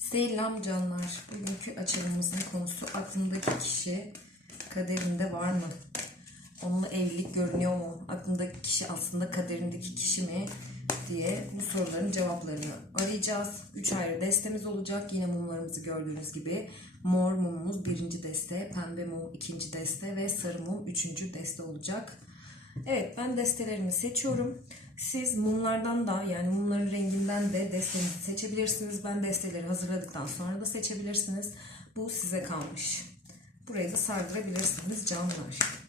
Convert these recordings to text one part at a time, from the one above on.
Selam canlar. Bugünkü açılımımızın konusu aklındaki kişi kaderinde var mı? Onunla evlilik görünüyor mu? Aklındaki kişi aslında kaderindeki kişi mi? diye bu soruların cevaplarını arayacağız. Üç ayrı destemiz olacak. Yine mumlarımızı gördüğünüz gibi. Mor mumumuz birinci deste, pembe mum ikinci deste ve sarı mum üçüncü deste olacak. Evet ben destelerimi seçiyorum. Siz mumlardan da yani mumların renginden de destenizi seçebilirsiniz. Ben desteleri hazırladıktan sonra da seçebilirsiniz. Bu size kalmış. Burayı da sardırabilirsiniz canlar.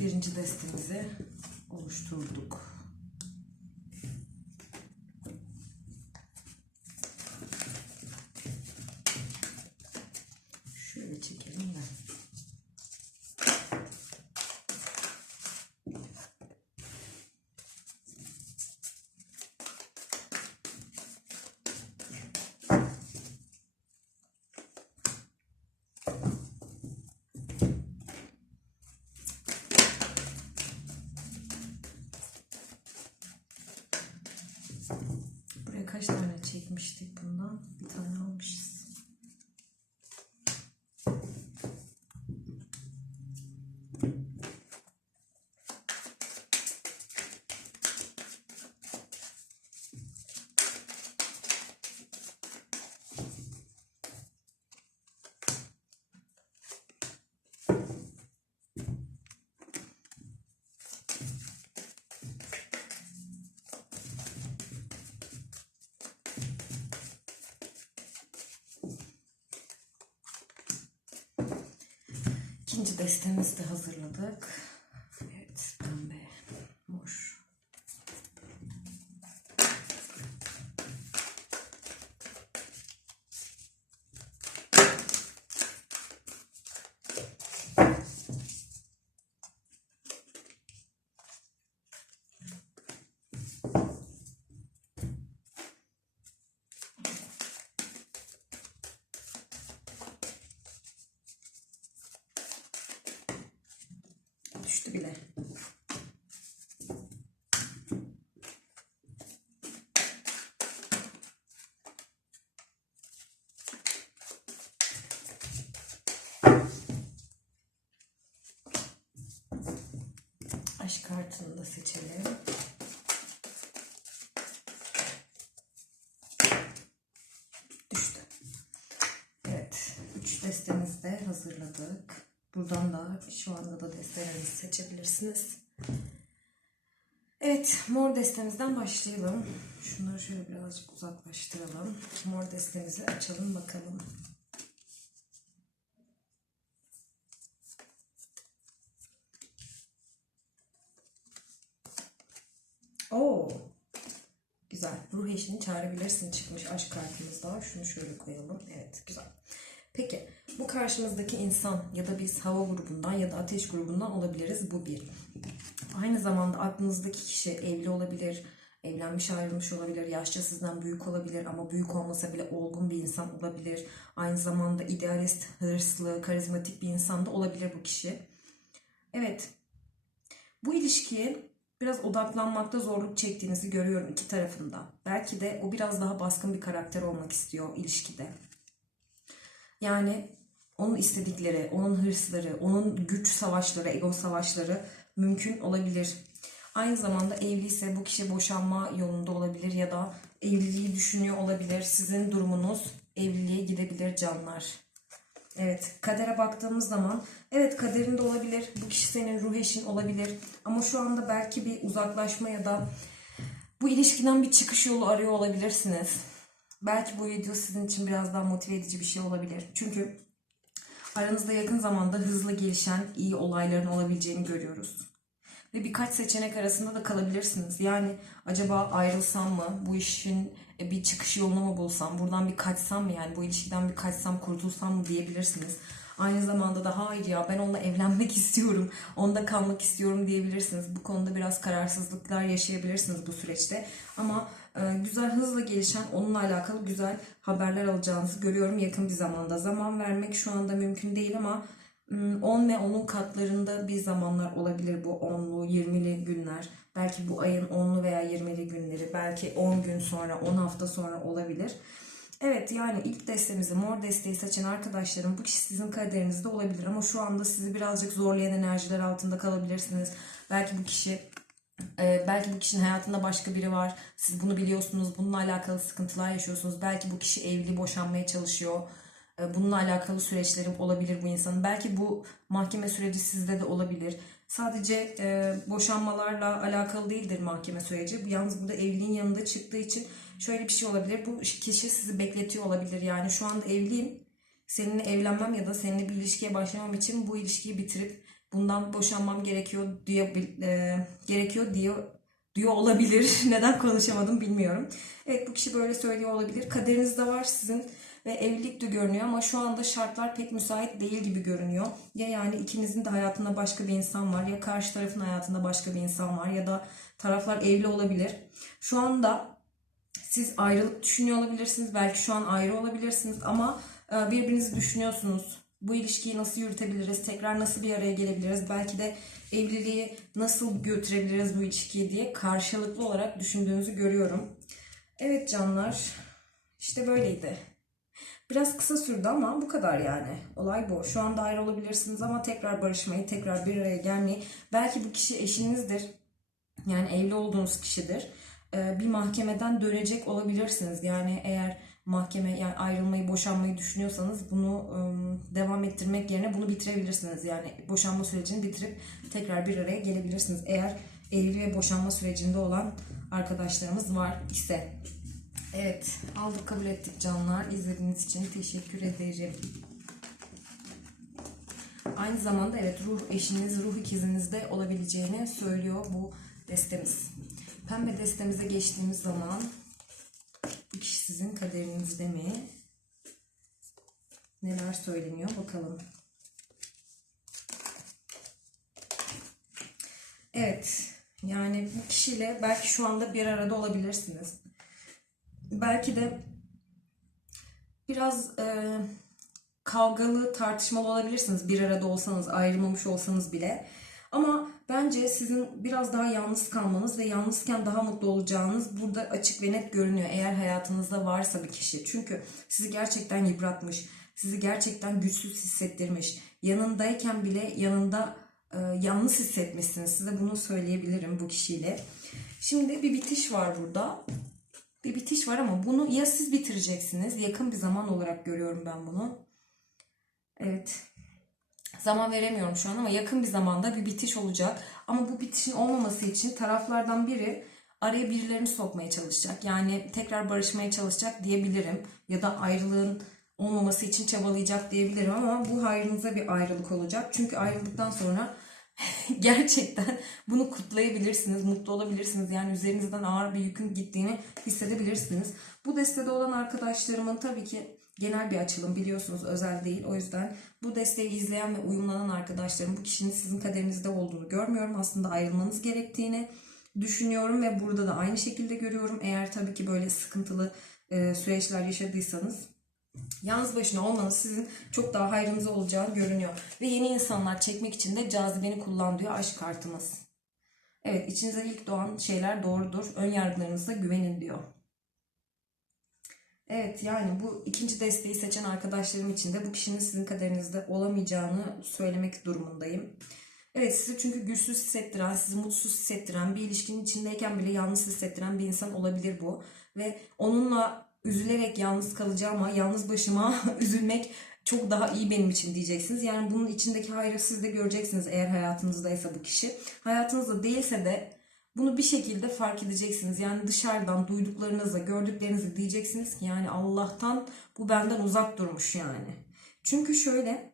Birinci destemizi oluşturduk. İkinci destemizi de hazırladık. Evet, pembe, mor. Düştü bile. Aşk kartını da seçelim. Düştü. Evet. Üç destemizi de hazırladık. Buradan da şu anda da destelerinizi seçebilirsiniz. Evet, mor destemizden başlayalım. Şunları şöyle birazcık uzaklaştıralım. Mor destemizi açalım bakalım. Oo. Güzel. Ruh eşini çağırabilirsin çıkmış aşk kartımızda. Şunu şöyle koyalım. Evet, güzel. Peki bu karşımızdaki insan ya da biz hava grubundan ya da ateş grubundan olabiliriz. Bu bir. Aynı zamanda aklınızdaki kişi evli olabilir, evlenmiş ayrılmış olabilir, yaşça sizden büyük olabilir ama büyük olmasa bile olgun bir insan olabilir. Aynı zamanda idealist, hırslı, karizmatik bir insan da olabilir bu kişi. Evet, bu ilişkiye biraz odaklanmakta zorluk çektiğinizi görüyorum iki tarafında. Belki de o biraz daha baskın bir karakter olmak istiyor ilişkide. Yani onun istedikleri, onun hırsları, onun güç savaşları, ego savaşları mümkün olabilir. Aynı zamanda evliyse bu kişi boşanma yolunda olabilir ya da evliliği düşünüyor olabilir. Sizin durumunuz evliliğe gidebilir canlar. Evet, kadere baktığımız zaman evet kaderinde olabilir. Bu kişi senin ruh eşin olabilir. Ama şu anda belki bir uzaklaşma ya da Bu ilişkiden bir çıkış yolu arıyor olabilirsiniz. Belki bu video sizin için biraz daha motive edici bir şey olabilir. Çünkü aranızda yakın zamanda hızlı gelişen iyi olayların olabileceğini görüyoruz. Ve birkaç seçenek arasında da kalabilirsiniz. Yani acaba ayrılsam mı? Bu işin e, bir çıkış yolunu mu bulsam? Buradan bir kaçsam mı? Yani bu ilişkiden bir kaçsam, kurtulsam mı diyebilirsiniz. Aynı zamanda da hayır ya ben onunla evlenmek istiyorum, onda kalmak istiyorum diyebilirsiniz. Bu konuda biraz kararsızlıklar yaşayabilirsiniz bu süreçte. Ama güzel hızla gelişen onunla alakalı güzel haberler alacağınızı görüyorum yakın bir zamanda. Zaman vermek şu anda mümkün değil ama 10 ve onun katlarında bir zamanlar olabilir bu 10'lu 20'li günler. Belki bu ayın 10'lu veya 20'li günleri, belki 10 gün sonra, 10 hafta sonra olabilir. Evet yani ilk destemizi mor desteği seçen arkadaşlarım bu kişi sizin kaderinizde olabilir ama şu anda sizi birazcık zorlayan enerjiler altında kalabilirsiniz. Belki bu kişi e, belki bu kişinin hayatında başka biri var. Siz bunu biliyorsunuz. Bununla alakalı sıkıntılar yaşıyorsunuz. Belki bu kişi evli, boşanmaya çalışıyor. E, Bununla alakalı süreçleri olabilir bu insanın. Belki bu mahkeme süreci sizde de olabilir. Sadece e, boşanmalarla alakalı değildir mahkeme süreci. Yalnız burada evliliğin yanında çıktığı için şöyle bir şey olabilir. Bu kişi sizi bekletiyor olabilir. Yani şu anda evliyim. Seninle evlenmem ya da seninle bir ilişkiye başlamam için bu ilişkiyi bitirip bundan boşanmam gerekiyor diye e, gerekiyor diyor diyor olabilir. Neden konuşamadım bilmiyorum. Evet bu kişi böyle söylüyor olabilir. Kaderinizde var sizin ve evlilik de görünüyor ama şu anda şartlar pek müsait değil gibi görünüyor. Ya yani ikinizin de hayatında başka bir insan var ya karşı tarafın hayatında başka bir insan var ya da taraflar evli olabilir. Şu anda siz ayrılık düşünüyor olabilirsiniz. Belki şu an ayrı olabilirsiniz ama e, birbirinizi düşünüyorsunuz. Bu ilişkiyi nasıl yürütebiliriz? Tekrar nasıl bir araya gelebiliriz? Belki de evliliği nasıl götürebiliriz bu ilişkiyi diye karşılıklı olarak düşündüğünüzü görüyorum. Evet canlar. işte böyleydi. Biraz kısa sürdü ama bu kadar yani. Olay bu. Şu anda ayrı olabilirsiniz ama tekrar barışmayı, tekrar bir araya gelmeyi. Belki bu kişi eşinizdir. Yani evli olduğunuz kişidir. Ee, bir mahkemeden dönecek olabilirsiniz. Yani eğer mahkeme yani ayrılmayı, boşanmayı düşünüyorsanız bunu ım, devam ettirmek yerine bunu bitirebilirsiniz. Yani boşanma sürecini bitirip tekrar bir araya gelebilirsiniz. Eğer evli ve boşanma sürecinde olan arkadaşlarımız var ise. Evet, aldık kabul ettik canlar. İzlediğiniz için teşekkür ederim. Aynı zamanda evet ruh eşiniz, ruh ikiziniz de olabileceğini söylüyor bu destemiz. Pembe destemize geçtiğimiz zaman sizin kaderinizde mi? Neler söyleniyor bakalım. Evet. Yani bu kişiyle belki şu anda bir arada olabilirsiniz. Belki de biraz e, kavgalı, tartışmalı olabilirsiniz. Bir arada olsanız, ayrılmamış olsanız bile. Ama bence sizin biraz daha yalnız kalmanız ve yalnızken daha mutlu olacağınız burada açık ve net görünüyor. Eğer hayatınızda varsa bir kişi. Çünkü sizi gerçekten yıpratmış, sizi gerçekten güçsüz hissettirmiş. Yanındayken bile yanında e, yalnız hissetmişsiniz. Size bunu söyleyebilirim bu kişiyle. Şimdi bir bitiş var burada. Bir bitiş var ama bunu ya siz bitireceksiniz. Yakın bir zaman olarak görüyorum ben bunu. Evet. Zaman veremiyorum şu an ama yakın bir zamanda bir bitiş olacak. Ama bu bitişin olmaması için taraflardan biri araya birilerini sokmaya çalışacak. Yani tekrar barışmaya çalışacak diyebilirim. Ya da ayrılığın olmaması için çabalayacak diyebilirim ama bu hayrınıza bir ayrılık olacak. Çünkü ayrıldıktan sonra gerçekten bunu kutlayabilirsiniz, mutlu olabilirsiniz. Yani üzerinizden ağır bir yükün gittiğini hissedebilirsiniz. Bu destede olan arkadaşlarımın tabii ki genel bir açılım biliyorsunuz özel değil. O yüzden bu desteği izleyen ve uyumlanan arkadaşlarım bu kişinin sizin kaderinizde olduğunu görmüyorum. Aslında ayrılmanız gerektiğini düşünüyorum ve burada da aynı şekilde görüyorum. Eğer tabii ki böyle sıkıntılı e, süreçler yaşadıysanız Yalnız başına olmanız sizin çok daha hayrınıza olacağı görünüyor. Ve yeni insanlar çekmek için de cazibeni kullan diyor aşk kartımız. Evet içinize ilk doğan şeyler doğrudur. Ön yargılarınıza güvenin diyor. Evet yani bu ikinci desteği seçen arkadaşlarım için de bu kişinin sizin kaderinizde olamayacağını söylemek durumundayım. Evet sizi çünkü güçsüz hissettiren, sizi mutsuz hissettiren, bir ilişkinin içindeyken bile yalnız hissettiren bir insan olabilir bu. Ve onunla üzülerek yalnız kalacağıma, yalnız başıma üzülmek çok daha iyi benim için diyeceksiniz. Yani bunun içindeki hayrı siz de göreceksiniz eğer hayatınızdaysa bu kişi. Hayatınızda değilse de Bunu bir şekilde fark edeceksiniz. Yani dışarıdan duyduklarınızla, gördüklerinizi diyeceksiniz ki yani Allah'tan bu benden uzak durmuş yani. Çünkü şöyle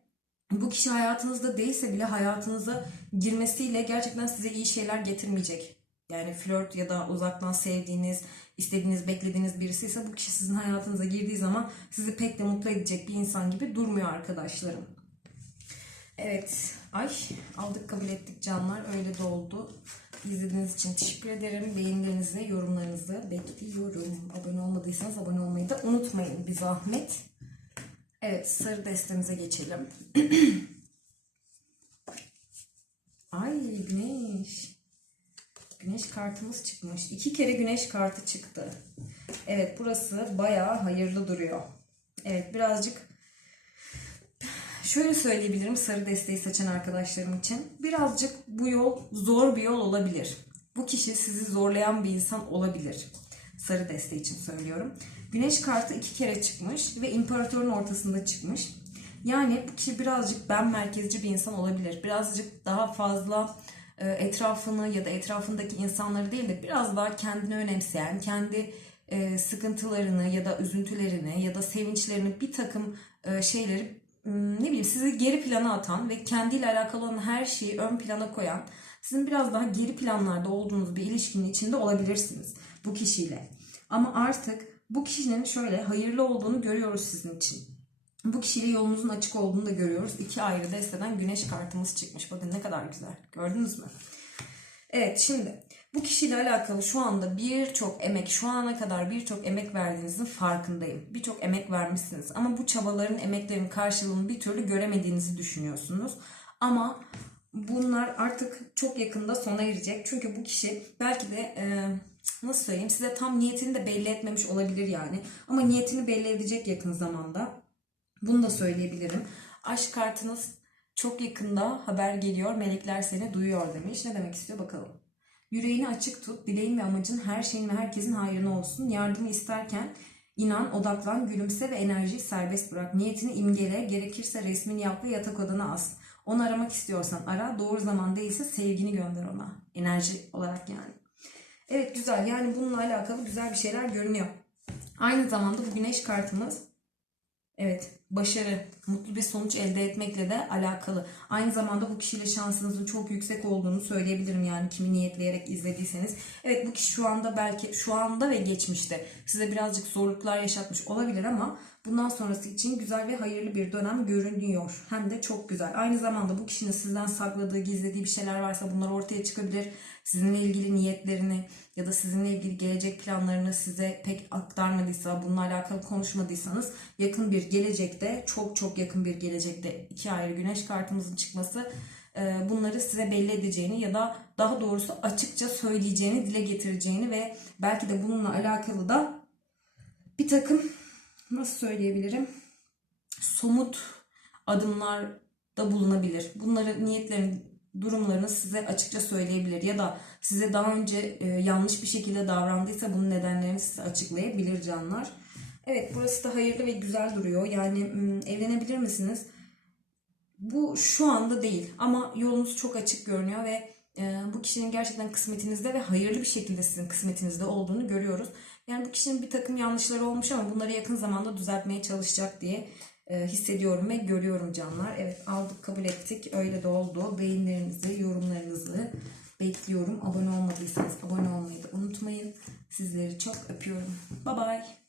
bu kişi hayatınızda değilse bile hayatınıza girmesiyle gerçekten size iyi şeyler getirmeyecek. Yani flört ya da uzaktan sevdiğiniz, istediğiniz, beklediğiniz birisi ise bu kişi sizin hayatınıza girdiği zaman sizi pek de mutlu edecek bir insan gibi durmuyor arkadaşlarım. Evet, ay aldık kabul ettik canlar öyle de oldu. İzlediğiniz için teşekkür ederim. Beğenilerinizi yorumlarınızı bekliyorum. Abone olmadıysanız abone olmayı da unutmayın bir zahmet. Evet sarı destemize geçelim. Ay güneş. Güneş kartımız çıkmış. İki kere güneş kartı çıktı. Evet burası bayağı hayırlı duruyor. Evet birazcık şöyle söyleyebilirim sarı desteği seçen arkadaşlarım için. Birazcık bu yol zor bir yol olabilir. Bu kişi sizi zorlayan bir insan olabilir. Sarı desteği için söylüyorum. Güneş kartı iki kere çıkmış ve imparatorun ortasında çıkmış. Yani bu kişi birazcık ben merkezci bir insan olabilir. Birazcık daha fazla e, etrafını ya da etrafındaki insanları değil de biraz daha kendini önemseyen, kendi e, sıkıntılarını ya da üzüntülerini ya da sevinçlerini bir takım e, şeyleri ne bileyim sizi geri plana atan ve kendiyle alakalı olan her şeyi ön plana koyan sizin biraz daha geri planlarda olduğunuz bir ilişkinin içinde olabilirsiniz bu kişiyle. Ama artık bu kişinin şöyle hayırlı olduğunu görüyoruz sizin için. Bu kişiyle yolunuzun açık olduğunu da görüyoruz. İki ayrı desteden güneş kartımız çıkmış. Bakın ne kadar güzel. Gördünüz mü? Evet şimdi bu kişiyle alakalı şu anda birçok emek, şu ana kadar birçok emek verdiğinizin farkındayım. Birçok emek vermişsiniz ama bu çabaların, emeklerin karşılığını bir türlü göremediğinizi düşünüyorsunuz. Ama bunlar artık çok yakında sona erecek. Çünkü bu kişi belki de e, nasıl söyleyeyim size tam niyetini de belli etmemiş olabilir yani. Ama niyetini belli edecek yakın zamanda. Bunu da söyleyebilirim. Aşk kartınız çok yakında haber geliyor. Melekler seni duyuyor demiş. Ne demek istiyor bakalım. Yüreğini açık tut. Dileğin ve amacın her şeyin ve herkesin hayrına olsun. Yardımı isterken inan, odaklan, gülümse ve enerjiyi serbest bırak. Niyetini imgele, gerekirse resmini yap ve yatak odana as. Onu aramak istiyorsan ara. Doğru zaman değilse sevgini gönder ona. Enerji olarak yani. Evet güzel. Yani bununla alakalı güzel bir şeyler görünüyor. Aynı zamanda bu güneş kartımız Evet, başarı, mutlu bir sonuç elde etmekle de alakalı. Aynı zamanda bu kişiyle şansınızın çok yüksek olduğunu söyleyebilirim yani kimi niyetleyerek izlediyseniz. Evet bu kişi şu anda belki şu anda ve geçmişte size birazcık zorluklar yaşatmış olabilir ama bundan sonrası için güzel ve hayırlı bir dönem görünüyor. Hem de çok güzel. Aynı zamanda bu kişinin sizden sakladığı, gizlediği bir şeyler varsa bunlar ortaya çıkabilir. Sizinle ilgili niyetlerini ya da sizinle ilgili gelecek planlarını size pek aktarmadıysa, bununla alakalı konuşmadıysanız yakın bir gelecekte, çok çok yakın bir gelecekte iki ayrı güneş kartımızın çıkması e, bunları size belli edeceğini ya da daha doğrusu açıkça söyleyeceğini, dile getireceğini ve belki de bununla alakalı da bir takım nasıl söyleyebilirim somut adımlarda bulunabilir. Bunları niyetlerin durumlarını size açıkça söyleyebilir ya da size daha önce e, yanlış bir şekilde davrandıysa bunun nedenlerini size açıklayabilir canlar. Evet burası da hayırlı ve güzel duruyor. Yani evlenebilir misiniz? Bu şu anda değil ama yolunuz çok açık görünüyor ve e, bu kişinin gerçekten kısmetinizde ve hayırlı bir şekilde sizin kısmetinizde olduğunu görüyoruz. Yani bu kişinin bir takım yanlışları olmuş ama bunları yakın zamanda düzeltmeye çalışacak diye e, hissediyorum ve görüyorum canlar. Evet aldık kabul ettik. Öyle de oldu. Beğenilerinizi, yorumlarınızı bekliyorum. Abone olmadıysanız abone olmayı da unutmayın. Sizleri çok öpüyorum. Bye bye.